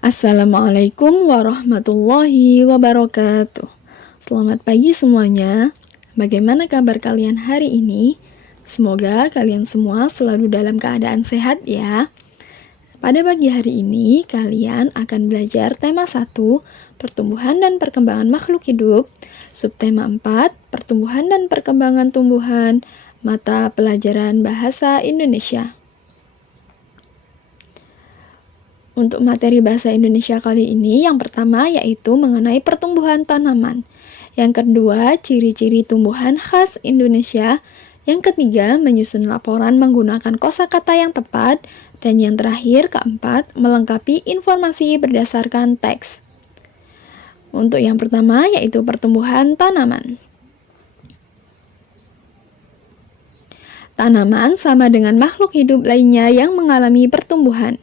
Assalamualaikum warahmatullahi wabarakatuh. Selamat pagi semuanya. Bagaimana kabar kalian hari ini? Semoga kalian semua selalu dalam keadaan sehat ya. Pada pagi hari ini, kalian akan belajar tema 1, pertumbuhan dan perkembangan makhluk hidup, subtema 4, pertumbuhan dan perkembangan tumbuhan, mata pelajaran bahasa Indonesia. Untuk materi bahasa Indonesia kali ini, yang pertama yaitu mengenai pertumbuhan tanaman. Yang kedua, ciri-ciri tumbuhan khas Indonesia. Yang ketiga, menyusun laporan menggunakan kosakata yang tepat. Dan yang terakhir, keempat, melengkapi informasi berdasarkan teks. Untuk yang pertama yaitu pertumbuhan tanaman. Tanaman sama dengan makhluk hidup lainnya yang mengalami pertumbuhan.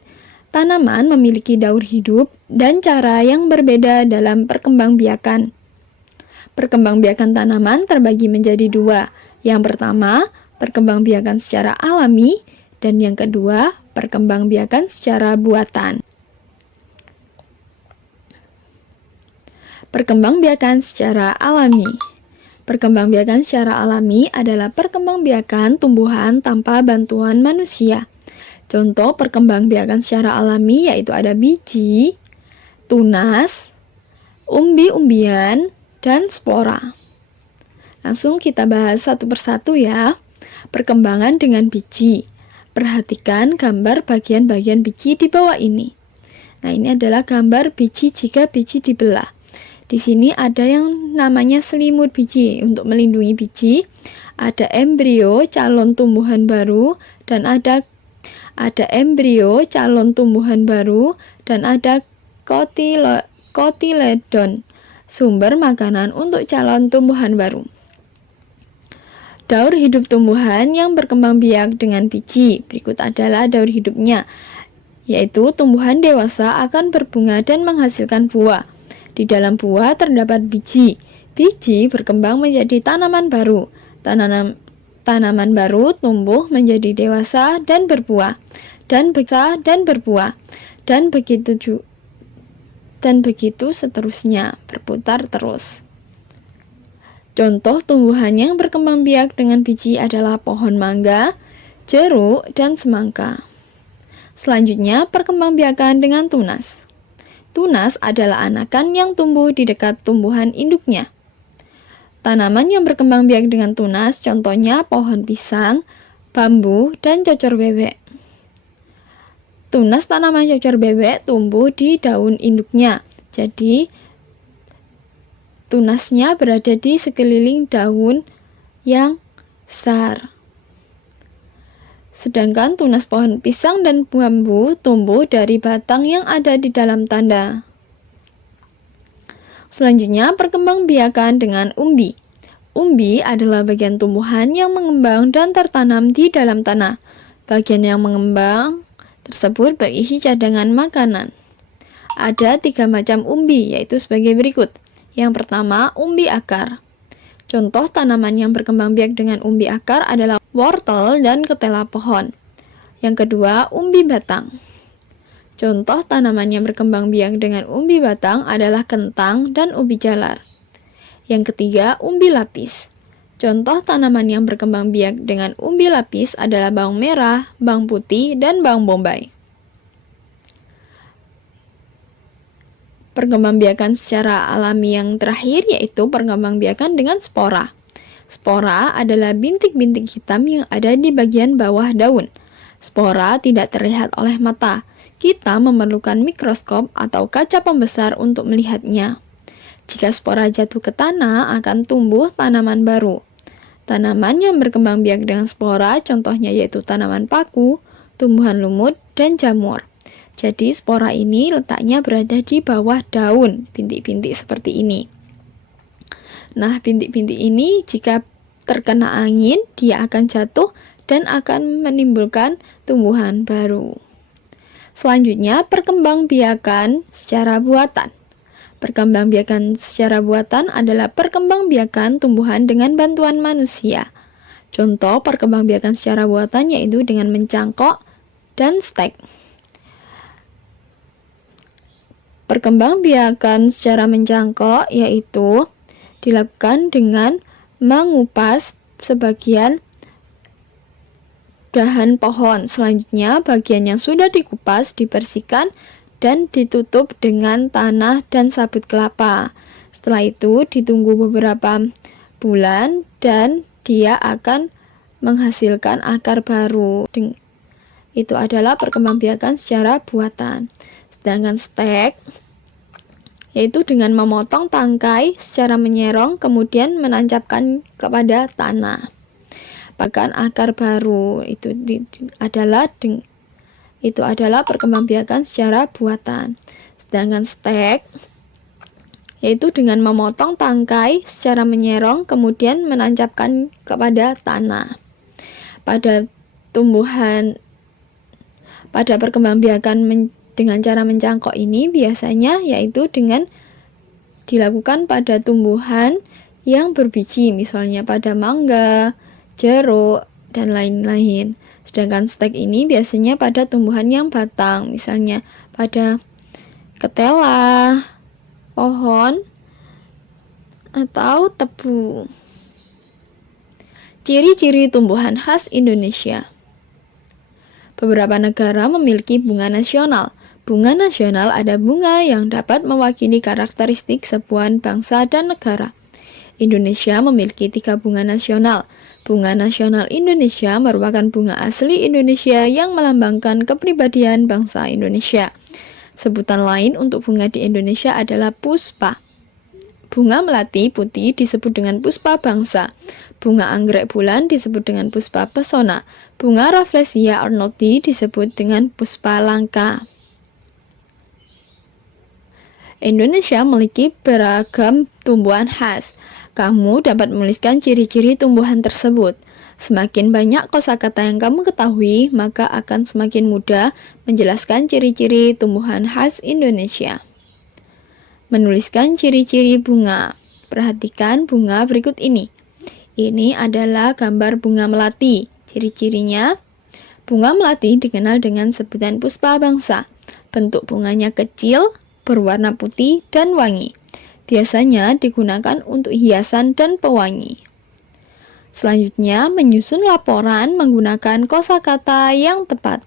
Tanaman memiliki daur hidup dan cara yang berbeda dalam perkembangbiakan. Perkembangbiakan tanaman terbagi menjadi dua. Yang pertama, perkembangbiakan secara alami, dan yang kedua, perkembangbiakan secara buatan. Perkembangbiakan secara alami. Perkembangbiakan secara alami adalah perkembangbiakan tumbuhan tanpa bantuan manusia. Contoh perkembangbiakan secara alami yaitu ada biji, tunas, umbi-umbian, dan spora. Langsung kita bahas satu persatu ya. Perkembangan dengan biji. Perhatikan gambar bagian-bagian biji di bawah ini. Nah, ini adalah gambar biji jika biji dibelah. Di sini ada yang namanya selimut biji untuk melindungi biji. Ada embrio calon tumbuhan baru dan ada embrio calon tumbuhan baru dan ada kotiledon, sumber makanan untuk calon tumbuhan baru. Daur hidup tumbuhan yang berkembang biak dengan biji. Berikut adalah daur hidupnya, yaitu tumbuhan dewasa akan berbunga dan menghasilkan buah. Di dalam buah terdapat biji. Biji berkembang menjadi tanaman baru. Tanaman baru tumbuh menjadi dewasa dan berbuah, dan berbuah, dan begitu seterusnya, berputar terus. Contoh tumbuhan yang berkembang biak dengan biji adalah pohon mangga, jeruk, dan semangka. Selanjutnya, perkembangbiakan dengan tunas. Tunas adalah anakan yang tumbuh di dekat tumbuhan induknya. Tanaman yang berkembang biak dengan tunas contohnya pohon pisang, bambu, dan cocor bebek. Tunas tanaman cocor bebek tumbuh di daun induknya. Jadi, tunasnya berada di sekeliling daun yang besar. Sedangkan tunas pohon pisang dan bambu tumbuh dari batang yang ada di dalam tanda. Selanjutnya, perkembangbiakan dengan umbi. Umbi adalah bagian tumbuhan yang mengembang dan tertanam di dalam tanah. Bagian yang mengembang tersebut berisi cadangan makanan. Ada 3 macam umbi, yaitu sebagai berikut. Yang pertama, umbi akar. Contoh tanaman yang berkembang biak dengan umbi akar adalah wortel dan ketela pohon. Yang kedua, umbi batang. Contoh tanaman yang berkembang biak dengan umbi batang adalah kentang dan ubi jalar. Yang ketiga, umbi lapis. Contoh tanaman yang berkembang biak dengan umbi lapis adalah bawang merah, bawang putih, dan bawang bombay. Perkembangbiakan secara alami yang terakhir yaitu perkembangbiakan dengan spora. Spora adalah bintik-bintik hitam yang ada di bagian bawah daun. Spora tidak terlihat oleh mata. Kita memerlukan mikroskop atau kaca pembesar untuk melihatnya. Jika spora jatuh ke tanah, akan tumbuh tanaman baru. Tanaman yang berkembang biak dengan spora contohnya yaitu tanaman paku, tumbuhan lumut, dan jamur. Jadi spora ini letaknya berada di bawah daun, bintik-bintik seperti ini. Nah, bintik-bintik ini jika terkena angin, dia akan jatuh dan akan menimbulkan tumbuhan baru. Selanjutnya, perkembangbiakan secara buatan. Perkembangbiakan secara buatan adalah perkembangbiakan tumbuhan dengan bantuan manusia. Contoh perkembangbiakan secara buatan yaitu dengan mencangkok dan stek. Perkembangbiakan secara menjangkau yaitu dilakukan dengan mengupas sebagian dahan pohon. Selanjutnya, bagian yang sudah dikupas dibersihkan dan ditutup dengan tanah dan sabut kelapa. Setelah itu, ditunggu beberapa bulan dan dia akan menghasilkan akar baru. Itu adalah perkembangbiakan secara buatan. Sedangkan stek yaitu dengan memotong tangkai secara menyerong kemudian menancapkan kepada tanah. Bahkan akar baru itu adalah perkembangbiakan secara buatan. Sedangkan stek yaitu dengan memotong tangkai secara menyerong kemudian menancapkan kepada tanah. Pada perkembangbiakan dengan cara menjangkau ini biasanya yaitu dengan dilakukan pada tumbuhan yang berbiji, misalnya pada mangga, jeruk, dan lain-lain. Sedangkan stek ini biasanya pada tumbuhan yang batang, misalnya pada ketela, pohon, atau tebu. Ciri-ciri tumbuhan khas Indonesia. Beberapa negara memiliki bunga nasional. Bunga nasional ada bunga yang dapat mewakili karakteristik sebuah bangsa dan negara. Indonesia memiliki 3 bunga nasional. Bunga nasional Indonesia merupakan bunga asli Indonesia yang melambangkan kepribadian bangsa Indonesia. Sebutan lain untuk bunga di Indonesia adalah puspa. Bunga melati putih disebut dengan puspa bangsa. Bunga anggrek bulan disebut dengan puspa pesona. Bunga Rafflesia arnoldi disebut dengan puspa langka. Indonesia memiliki beragam tumbuhan khas. Kamu dapat menuliskan ciri-ciri tumbuhan tersebut. Semakin banyak kosakata yang kamu ketahui, maka akan semakin mudah menjelaskan ciri-ciri tumbuhan khas Indonesia. Menuliskan ciri-ciri bunga. Perhatikan bunga berikut ini. Ini adalah gambar bunga melati. Ciri-cirinya, bunga melati dikenal dengan sebutan puspa bangsa. Bentuk bunganya kecil, berwarna putih, dan wangi. Biasanya digunakan untuk hiasan dan pewangi. Selanjutnya, menyusun laporan menggunakan kosakata yang tepat.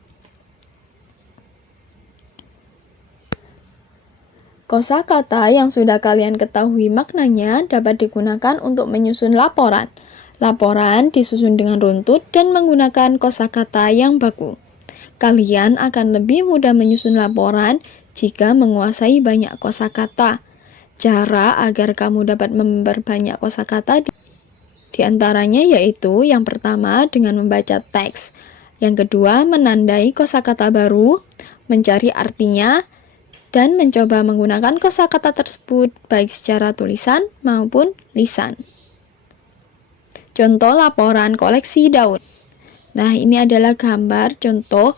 Kosakata yang sudah kalian ketahui maknanya dapat digunakan untuk menyusun laporan. Laporan disusun dengan runtut dan menggunakan kosakata yang baku. Kalian akan lebih mudah menyusun laporan jika menguasai banyak kosakata. Cara agar kamu dapat memperbanyak kosakata di antaranya yaitu yang pertama dengan membaca teks, yang kedua menandai kosakata baru, mencari artinya, dan mencoba menggunakan kosakata tersebut baik secara tulisan maupun lisan. Contoh laporan koleksi daun. Nah, ini adalah gambar contoh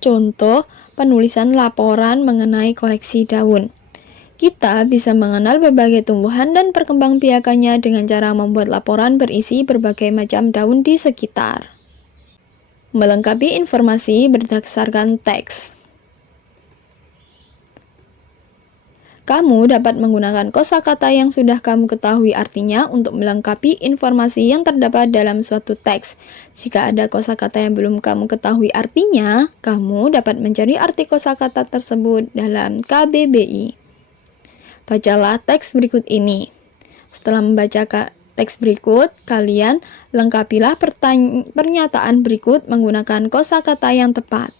contoh penulisan laporan mengenai koleksi daun. Kita bisa mengenal berbagai tumbuhan dan perkembangbiakannya dengan cara membuat laporan berisi berbagai macam daun di sekitar. Melengkapi informasi berdasarkan teks. Kamu dapat menggunakan kosakata yang sudah kamu ketahui artinya untuk melengkapi informasi yang terdapat dalam suatu teks. Jika ada kosakata yang belum kamu ketahui artinya, kamu dapat mencari arti kosakata tersebut dalam KBBI. Bacalah teks berikut ini. Setelah membaca teks berikut, kalian lengkapilah pernyataan berikut menggunakan kosakata yang tepat.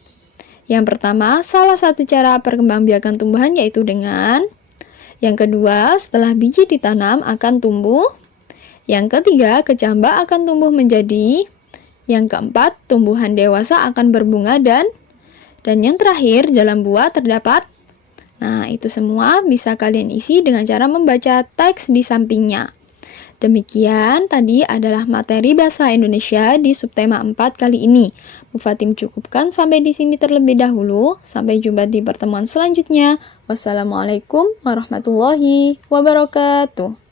Yang pertama, salah satu cara perkembangbiakan tumbuhan yaitu dengan. Yang kedua, setelah biji ditanam akan tumbuh. Yang ketiga, kecambah akan tumbuh menjadi. Yang keempat, tumbuhan dewasa akan berbunga dan yang terakhir, dalam buah terdapat. Nah, itu semua bisa kalian isi dengan cara membaca teks di sampingnya. Demikian tadi adalah materi bahasa Indonesia di subtema 4 kali ini. Bu Fatim cukupkan sampai di sini terlebih dahulu. Sampai jumpa di pertemuan selanjutnya. Wassalamualaikum warahmatullahi wabarakatuh.